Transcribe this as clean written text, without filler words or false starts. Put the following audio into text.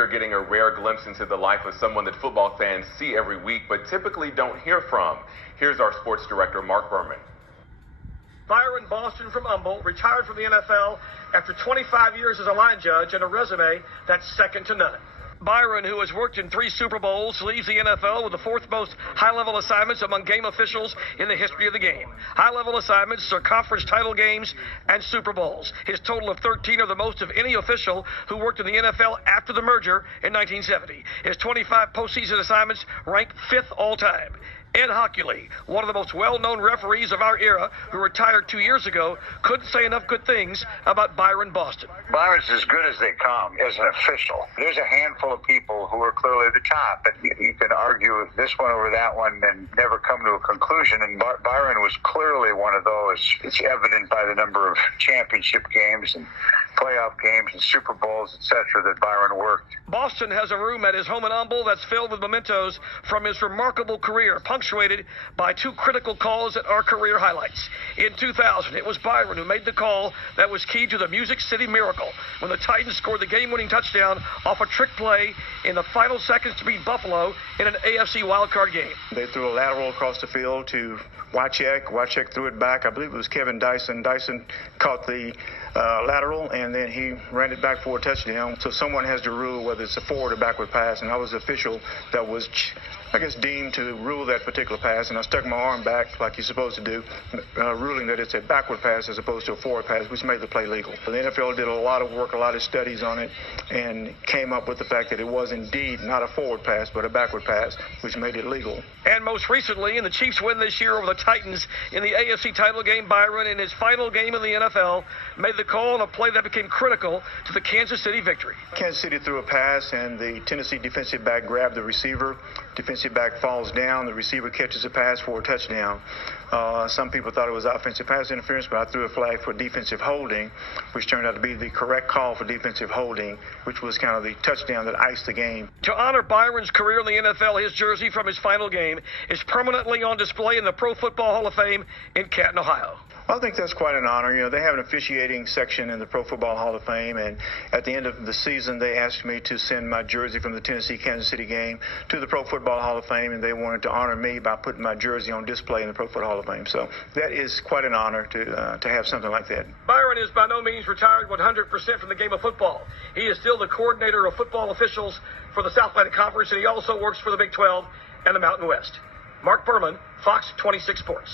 You're getting a rare glimpse into the life of someone that football fans see every week but typically don't hear from. Here's our sports director, Mark Berman. Byron Boston from Humboldt retired from the NFL after 25 years as a line judge and a resume that's second to none. Byron, who has worked in 3 Super Bowls, leaves the NFL with the 4th most high-level assignments among game officials in the history of the game. High-level assignments are conference title games and Super Bowls. His total of 13 are the most of any official who worked in the NFL after the merger in 1970. His 25 postseason assignments rank 5th all-time. Ed Hockley, one of the most well-known referees of our era, who retired 2 years ago, couldn't say enough good things about Byron Boston. Byron's as good as they come as an official. There's a handful of people who are clearly the top, but you can argue this one over that one and never come to a conclusion, and Byron was clearly one of those. It's evident by the number of championship games and playoff games and Super Bowls, etc., that Byron worked. Boston has a room at his home in Humboldt that's filled with mementos from his remarkable career, punctuated by 2 critical calls that are career highlights. In 2000, it was Byron who made the call that was key to the Music City Miracle when the Titans scored the game-winning touchdown off a trick play in the final seconds to beat Buffalo in an AFC wildcard game. They threw a lateral across the field to Wycheck. Wycheck threw it back. I believe it was Kevin Dyson. Dyson caught the lateral, and then he ran it back for a touchdown. So someone has to rule whether it's a forward or backward pass, and I was the official that was, I guess, deemed to rule that particular pass, and I stuck my arm back like you're supposed to do, ruling that it's a backward pass as opposed to a forward pass, which made the play legal. The NFL did a lot of work, a lot of studies on it, and came up with the fact that it was indeed not a forward pass, but a backward pass, which made it legal. And most recently, in the Chiefs' win this year over the Titans in the AFC title game, Byron, in his final game in the NFL, made the call on a play that became critical to the Kansas City victory. Kansas City threw a pass, and the Tennessee defensive back grabbed the receiver. Defensive back falls down. The receiver catches a pass for a touchdown. Some people thought it was offensive pass interference, but I threw a flag for defensive holding, which turned out to be the correct call for defensive holding, which was kind of the touchdown that iced the game. To honor Byron's career in the NFL, his jersey from his final game is permanently on display in the Pro Football Hall of Fame in Canton, Ohio. I think that's quite an honor. You know, they have an officiating section in the Pro Football Hall of Fame, and at the end of the season, they asked me to send my jersey from the Tennessee-Kansas City game to the Pro Football Hall of Fame, and they wanted to honor me by putting my jersey on display in the Pro Football Hall of Fame. So that is quite an honor to have something like that. Byron is by no means retired 100% from the game of football. He is still the coordinator of football officials for the South Atlantic Conference, and he also works for the Big 12 and the Mountain West. Mark Berman, Fox 26 Sports.